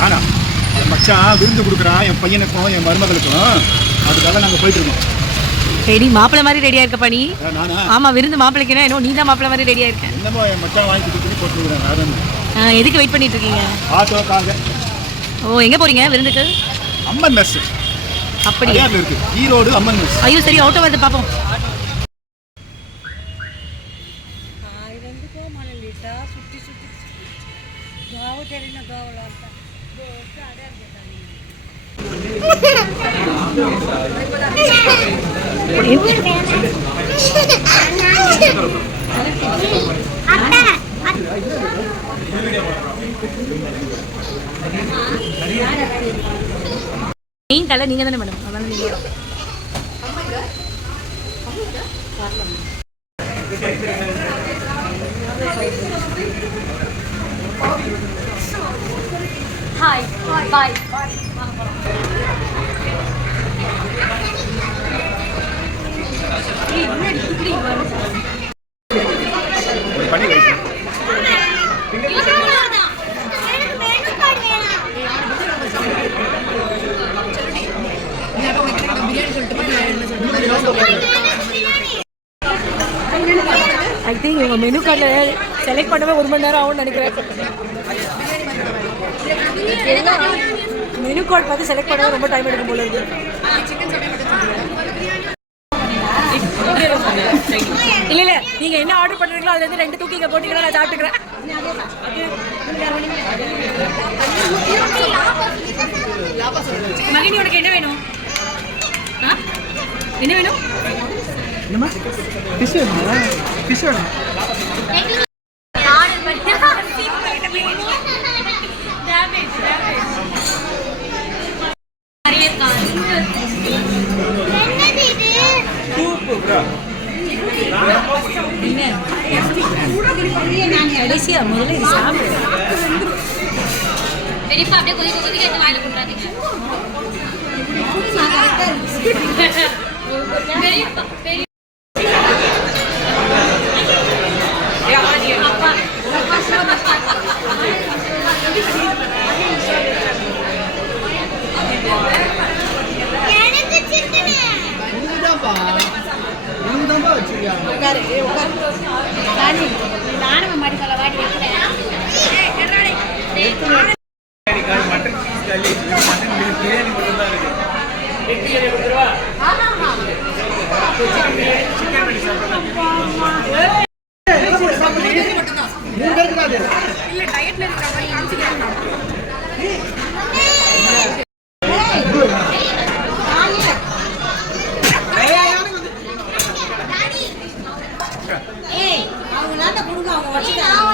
நானா என் மச்சான் விருந்து கொடுக்குறான் என் பையனுக்கும் என் மருமகளுக்கும். அதுக்காக நாங்கள் போயிட்டு இருக்கோம். ரெடி மாப்பிள்ளை மாதிரி ரெடியா இருக்கப்பா நீ? நானா? ஆமா, விருந்து மாப்பிள்ளைக்குனா என்ன நீ தான் மாப்பிள்ளை மாதிரி ரெடியா இருக்க. என்னமோ என் மச்சான் வாங்கி கொடுத்து போட்டுருக்கிறேன். வேற என்ன? எதுக்கு வெயிட் பண்ணிட்டு இருக்கீங்க? ஆட்டோக்காக. ஓ, எங்க போறீங்க விருந்துக்கு? அம்மன் மெஸ். அப்படியா இருக்கு? ஈரோடு அம்மன் மெஸ். ஐயோ சரி, ஆட்டோ வந்து பாப்போம். மெயின் தலை நீங்க தானே மேடம்? அதனால நீங்க ஹாய் பாய். ஐ திங்க் இவங்க மெனு கார்டில் செலக்ட் பண்ணவே 1 மணி நேரம் ஆகும்னு நினைக்கிறேன். மெனு கார்டு பார்த்து செலக்ட் பண்ணவே ரொம்ப டைம் எடுக்கும் போல இருக்கு. இல்ல இல்ல, நீங்க என்ன ஆர்டர் பண்றீங்களோ அதுல இருந்து 2 தூக்கி இங்க போட்டீங்கன்னா நான் சாப்பிட்டுக்கிறேன். மகினி உனக்கு என்ன வேணும்? என்ன வேணும்? என்னம்மா? ஃபிஷ் வேணுமா? ஃபிஷ் வேணும். கடைசியா முதல்ல இது சாப்பிடு. பெரியப்பா அப்படியே கொதி கொதி எடுத்து வாயில போட்டுறாதீங்க. பெரியப்பா பெரிய அவங்க நாட்ட கொடுங்க, அவங்க வச்சுட்டாங்க.